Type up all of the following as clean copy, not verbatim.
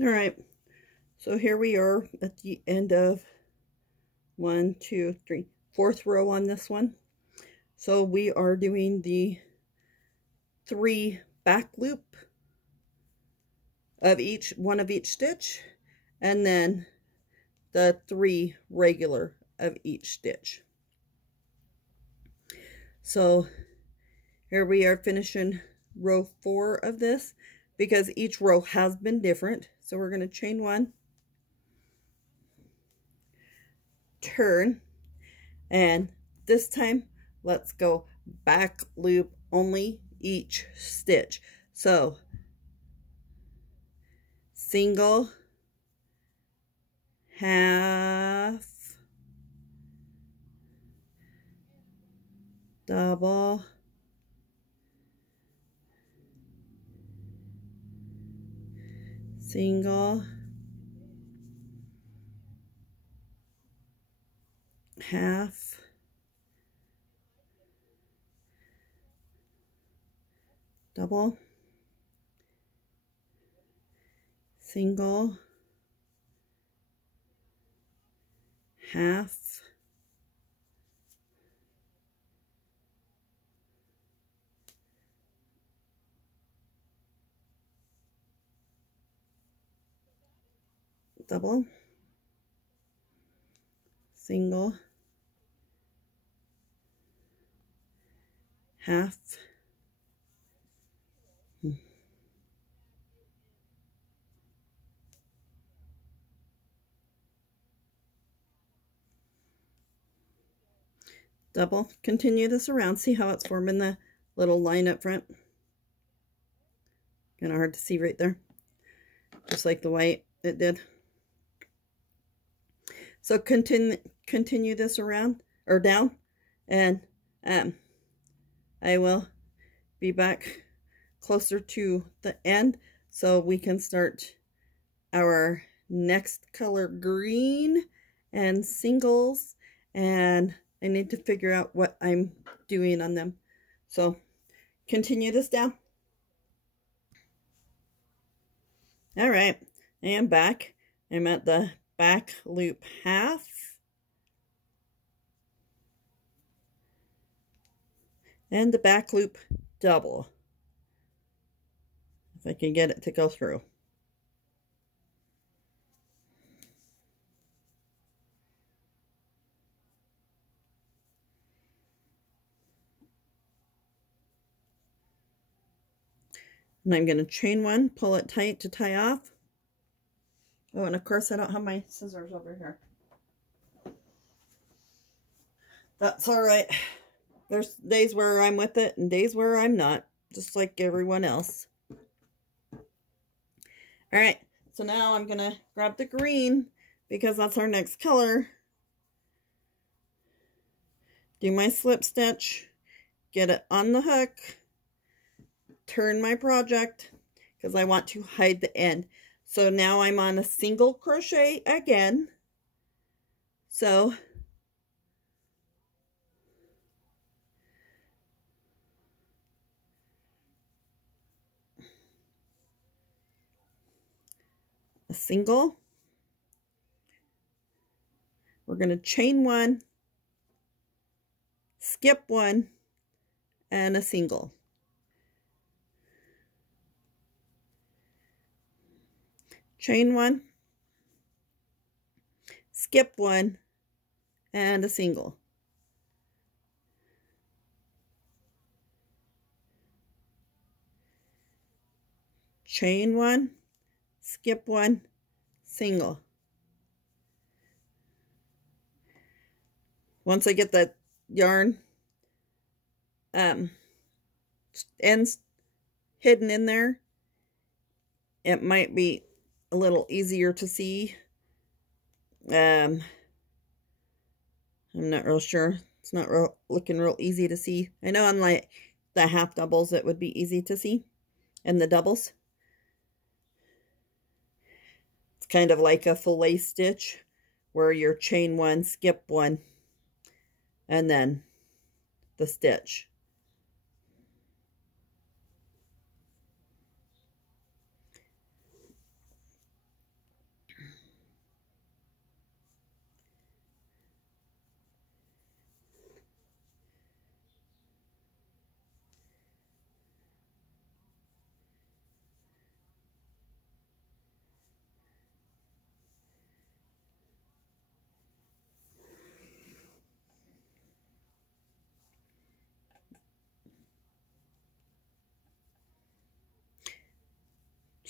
All right, so here we are at the end of 1, 2, 3, 4th row on this one. So we are doing the 3 back loop of each one of each stitch, and then the 3 regular of each stitch. So here we are finishing row 4 of this, because each row has been different. So we're going to chain 1, turn, and this time let's go back loop only each stitch. So single, half, double, single, half, double, single, half, double, single, half, double. Continue this around. See how it's forming the little line up front? Kind of hard to see right there, just like the white it did. So continue this around or down, and I will be back closer to the end so we can start our next color, green and singles, and I need to figure out what I'm doing on them. So continue this down. All right, I am back. I'm at the back loop half, and the back loop double, if I can get it to go through. And I'm going to chain 1, pull it tight to tie off. Oh, and of course I don't have my scissors over here. That's all right. There's days where I'm with it and days where I'm not, just like everyone else. All right, so now I'm going to grab the green because that's our next color. Do my slip stitch, get it on the hook, turn my project because I want to hide the end. So now I'm on a single crochet again. So a single, we're going to chain 1, skip 1, and a single. Chain 1, skip 1, and a single. Chain 1, skip 1, single. Once I get that yarn ends hidden in there, it might be a little easier to see. I'm not real sure. It's not looking real easy to see. I know on like the half doubles it would be easy to see, and the doubles. It's kind of like a fillet stitch where you're chain 1, skip 1, and then the stitch.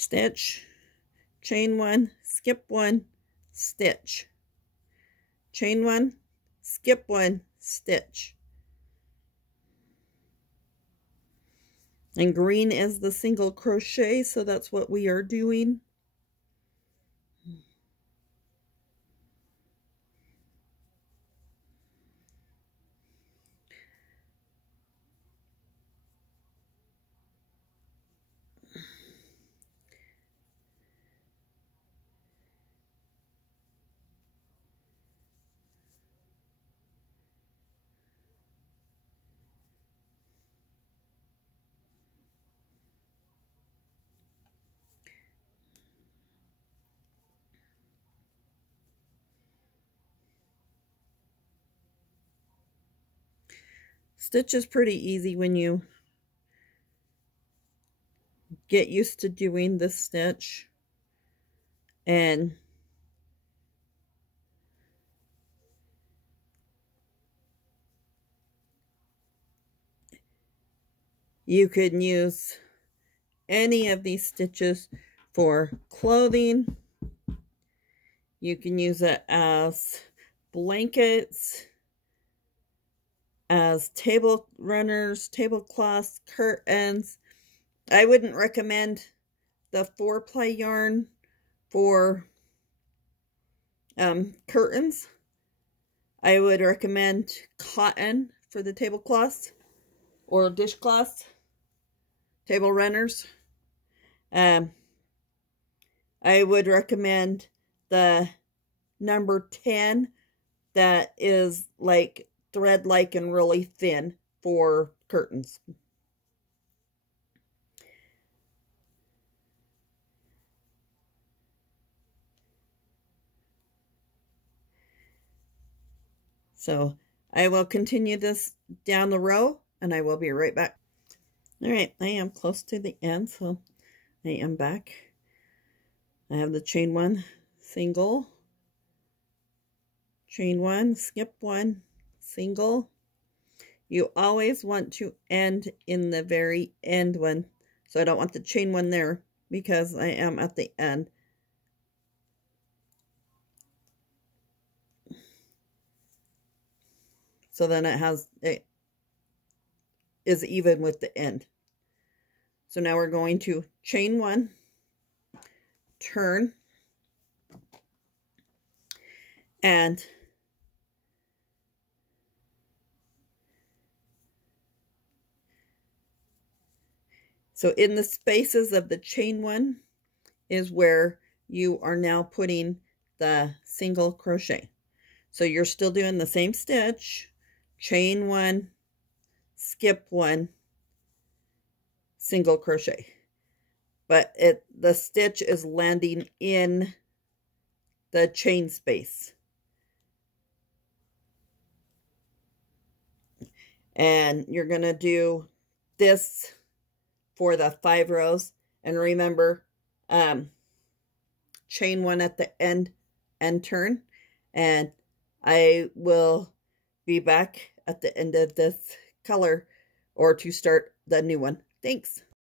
stitch, chain 1, skip 1, stitch, chain 1, skip 1, stitch. And green is the single crochet, so that's what we are doing. Stitch is pretty easy when you get used to doing this stitch. And you can use any of these stitches for clothing. You can use it as blankets, as table runners, tablecloths, curtains. I wouldn't recommend the 4-ply yarn for curtains. I would recommend cotton for the tablecloths or dishcloths, table runners. I would recommend the number 10 that is like thread-like and really thin for curtains. So I will continue this down the row and I will be right back. All right, I am close to the end, so I am back. I have the chain 1, single, chain 1, skip 1, single. You always want to end in the very end one. So I don't want the chain 1 there because I am at the end. So then it is even with the end. So now we're going to chain 1, turn, and so in the spaces of the chain 1 is where you are now putting the single crochet. So you're still doing the same stitch, chain 1, skip 1, single crochet, but the stitch is landing in the chain space. And you're going to do this for the 5 rows. And remember, chain 1 at the end and turn. And I will be back at the end of this color or to start the new one. Thanks.